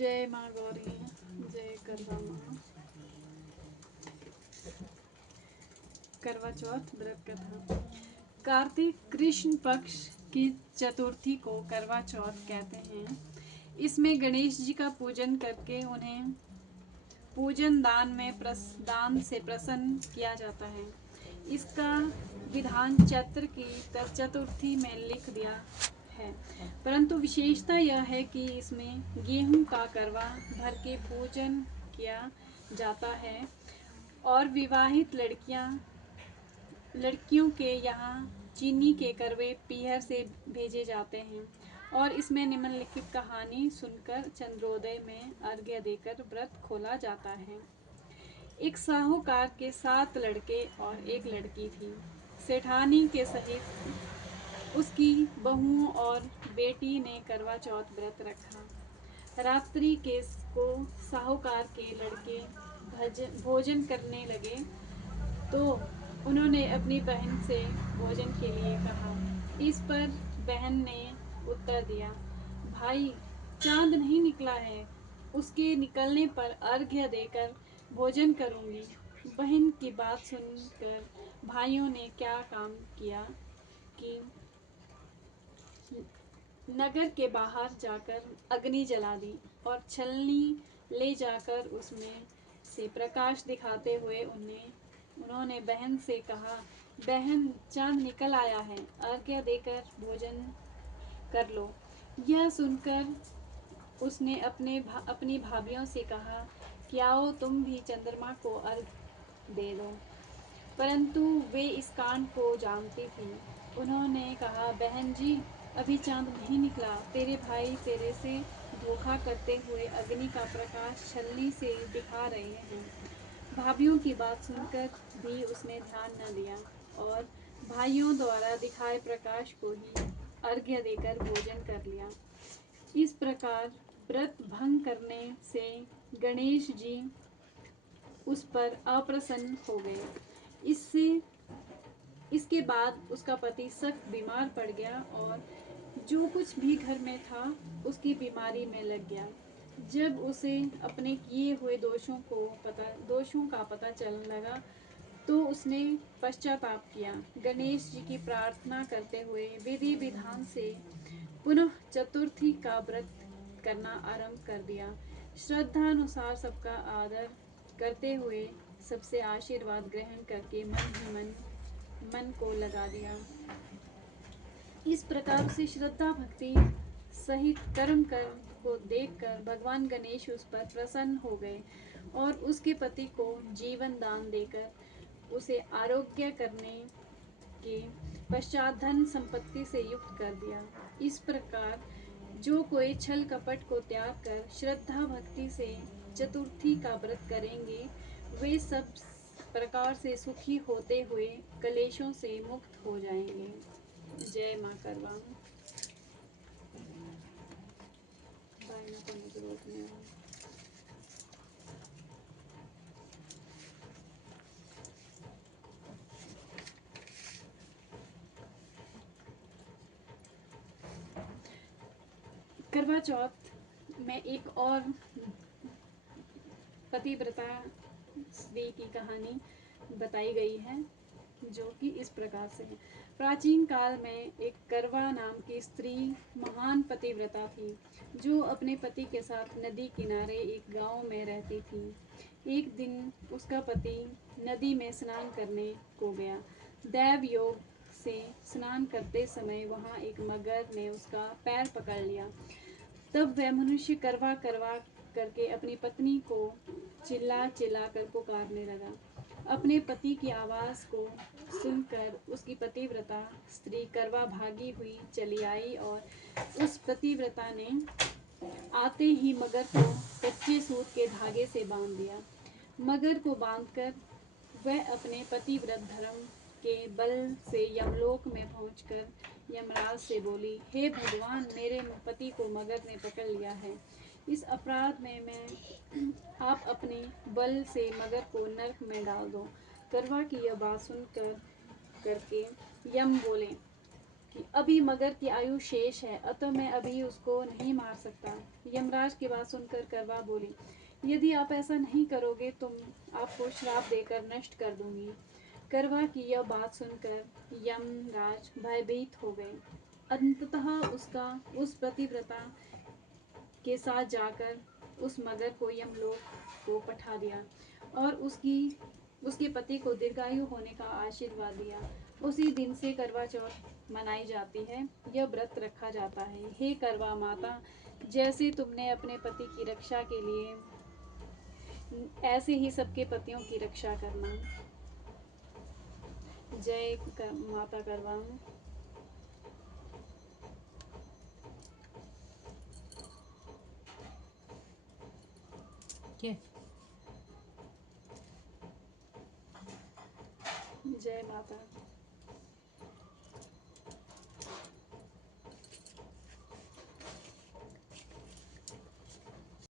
जय माँ गौरी, जय करवा माँ। करवा चौथ व्रत कथा। कार्तिक कृष्ण पक्ष की चतुर्थी को करवा चौथ कहते हैं। इसमें गणेश जी का पूजन करके उन्हें पूजन दान से प्रसन्न किया जाता है। इसका विधान चैत्र की चतुर्थी में लिख दिया है, परंतु विशेषता यह है कि इसमें गेहूं का करवा भर के पूजन किया जाता है और विवाहित लड़कियों के यहाँ चीनी के करवे पीहर से भेजे जाते हैं और इसमें निम्नलिखित कहानी सुनकर चंद्रोदय में अर्घ्य देकर व्रत खोला जाता है। एक साहूकार के 7 लड़के और एक लड़की थी। सेठानी के सहित उसकी बहुओं और बेटी ने करवा चौथ व्रत रखा। रात्रि के को साहूकार के लड़के भोजन करने लगे तो उन्होंने अपनी बहन से भोजन के लिए कहा। इस पर बहन ने उत्तर दिया, भाई चांद नहीं निकला है, उसके निकलने पर अर्घ्य देकर भोजन करूंगी। बहन की बात सुनकर भाइयों ने क्या काम किया कि नगर के बाहर जाकर अग्नि जला दी और छलनी ले जाकर उसमें से प्रकाश दिखाते हुए उन्होंने बहन से कहा, बहन चांद निकल आया है, अर्घ्य देकर भोजन कर लो। यह सुनकर उसने अपनी भाभियों से कहा कि आओ तुम भी चंद्रमा को अर्घ्य दे दो, परंतु वे इस कांड को जानती थी। उन्होंने कहा, बहन जी अभी चांद नहीं निकला, तेरे भाई तेरे से धोखा करते हुए अग्नि का प्रकाश छलनी से दिखा रहे हैं। भाभियों की बात सुनकर भी उसने ध्यान न दिया और भाइयों द्वारा दिखाए प्रकाश को ही अर्घ्य देकर भोजन कर लिया। इस प्रकार व्रत भंग करने से गणेश जी उस पर अप्रसन्न हो गए। इसके बाद उसका पति सख्त बीमार पड़ गया और जो कुछ भी घर में था उसकी बीमारी में लग गया। जब उसे अपने किए हुए दोषों का पता चलने लगा तो उसने पश्चाताप किया। गणेश जी की प्रार्थना करते हुए विधि विधान से पुनः चतुर्थी का व्रत करना आरंभ कर दिया। श्रद्धा अनुसार सबका आदर करते हुए सबसे आशीर्वाद ग्रहण करके मन को लगा दिया। इस प्रकार से श्रद्धा भक्ति सहित कर्म को देखकर भगवान गणेश उस पर प्रसन्न हो गए और उसके पति को जीवन दान देकर उसे आरोग्य करने के पश्चात धन संपत्ति से युक्त कर दिया। इस प्रकार जो कोई छल कपट को त्याग कर श्रद्धा भक्ति से चतुर्थी का व्रत करेंगे वे सब प्रकार से सुखी होते हुए कलेशों से मुक्त हो जाएंगे। जय माँ करवा। करवा चौथ में एक और पतिव्रता स्त्री की कहानी बताई गई है जो कि इस प्रकार से है। प्राचीन काल में एक करवा नाम की स्त्री महान पतिव्रता थी जो अपने पति के साथ नदी किनारे एक गांव में रहती थी। एक दिन उसका पति नदी में स्नान करने को गया। दैव योग से स्नान करते समय वहां एक मगर ने उसका पैर पकड़ लिया। तब वह मनुष्य करवा करवा करके अपनी पत्नी को चिल्ला चिल्ला कर पुकारने लगा। अपने पति की आवाज़ को सुनकर उसकी पतिव्रता स्त्री करवा भागी हुई चली आई और उस पतिव्रता ने आते ही मगर को कच्चे सूत के धागे से बांध दिया। मगर को बांधकर वह अपने पतिव्रत धर्म के बल से यमलोक में पहुंचकर यमराज से बोली, हे भगवान, मेरे पति को मगर ने पकड़ लिया है। इस अपराध में मैं आप अपने बल से मगर को नरक में डाल दो। करवा की यह बात सुनकर करके यम बोले, कि अभी मगर की आयु शेष है, अतः मैं अभी उसको नहीं मार सकता। यमराज की बात सुनकर करवा बोली, यदि आप ऐसा नहीं करोगे तो आपको श्राप देकर नष्ट कर दूंगी। करवा की यह बात सुनकर यमराज भयभीत हो गए। अंततः उसका उस पतिव्रता के साथ जाकर उस मगर को यमलोक को पठा दिया और उसके पति को दीर्घायु होने का आशीर्वाद दिया। उसी दिन से करवा चौथ मनाई जाती है। यह व्रत रखा जाता है। हे करवा माता, जैसे तुमने अपने पति की रक्षा के लिए, ऐसे ही सबके पतियों की रक्षा करना। जय माता करवा। जय माता।